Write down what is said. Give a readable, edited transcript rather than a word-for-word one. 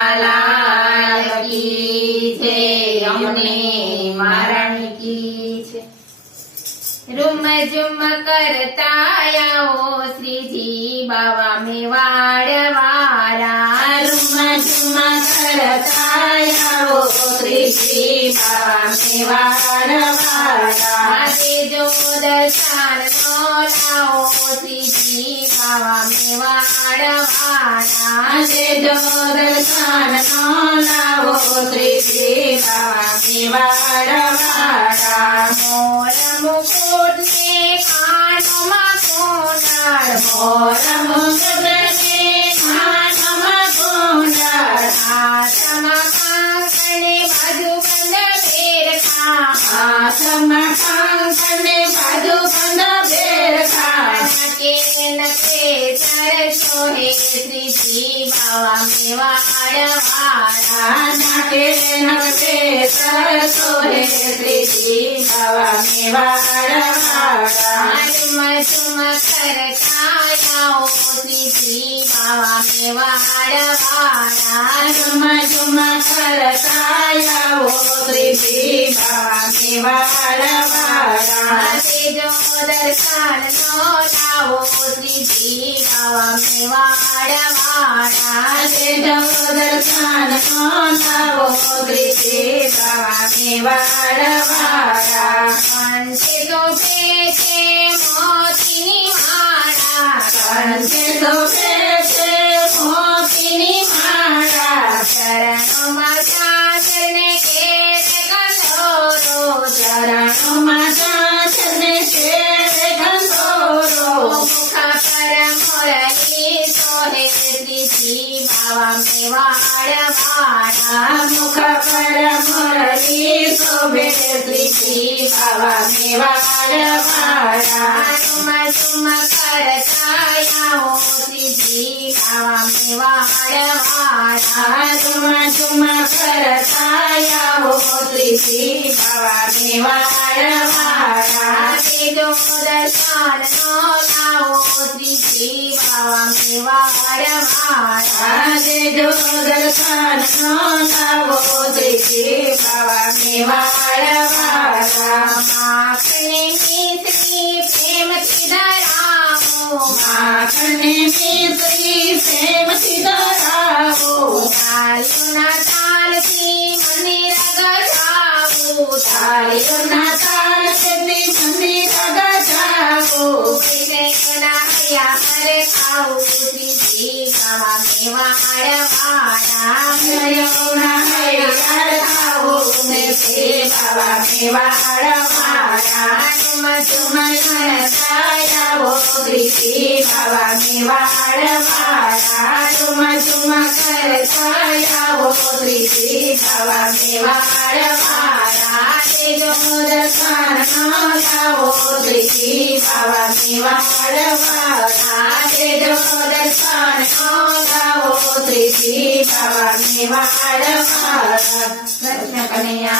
लाल की जय अमने महारानी की जय। रुम झुम करता आओ श्री जी बाबा मेवाड़ वाला। रुम झुम करता आओ श्री जी बाबा मेवाड़ वाला। जो दर्शन नो लाओ श्री जी बाबा मेवाड़ वाला। जो दर्शन नो लाओ श्री जी बाबा मेवाड़ वाला। मोर मुकुट ने कानों कोंडल। मोर मुकुट ने कानों कोंडल। हाथमा कंकणे बाजूबंद बेरखा। हाथमा कंकणे बाजूबंद बेरखा। नके चर सोहे श्री जी बाबा मेवाड़ वाला। नके चर सोहे श्री जी बाबा मेवाड़ वाला। झुम झुम करता आओ श्री जी बाबा मेवाड़ वाला। झुम झुम करता आओ श्री जी बाबा मेवाड़ वाला। जो दर्शन नो लाओ श्री जी बाबा मेवाड़ वाला। जो दर्शन नो लाओ श्री जी बाबा मेवाड़ वाला। कंठे तो बेचे मोतीनी माला। कंठे तो बेचे मोतीनी माला। चरणों में चांदने के कंदोरो। चरणों में चांदने के कंदोरो। मुख पर मुरली सोहे श्री जी बाबा मेवाड़ वाला। मुख पर मुरली शोभे श्री जी बाबा मेवाड़ वाला। झुम झुम करता आओ श्री जी बाबा मेवाड़ वाला। झुम झुम करता आओ श्री जी बाबा मेवाड़ वाला। जो दर्शन नो लाओ श्री जी बाबा मेवाड़ वाला। जो दर्शन नो लाओ श्री जी बाबा मेवाड़ वाला। माखने मिश्री प्रेम धराओ। माखने मिश्री प्रेम धराओ। तालियों ना ताल सी मंदिर गजाओ। तालियों ना ताल से मंदिर गजाओ। हरे खाओ श्री जी बाबा मेवाड़ वाला। श्री बाबा मेवाड़ वाला। झुम झुम करता आओ श्री जी बाबा मेवाड़ वाला। झुम झुम करता आओ श्री जी बाबा मेवाड़ वाला। जो दर्शन नो लाओ श्री जी बाबा मेवाड़ वाला। जो दर्शन नो लाओ श्री जी बाबा मेवाड़ वाला। कृष्ण कन्हैया।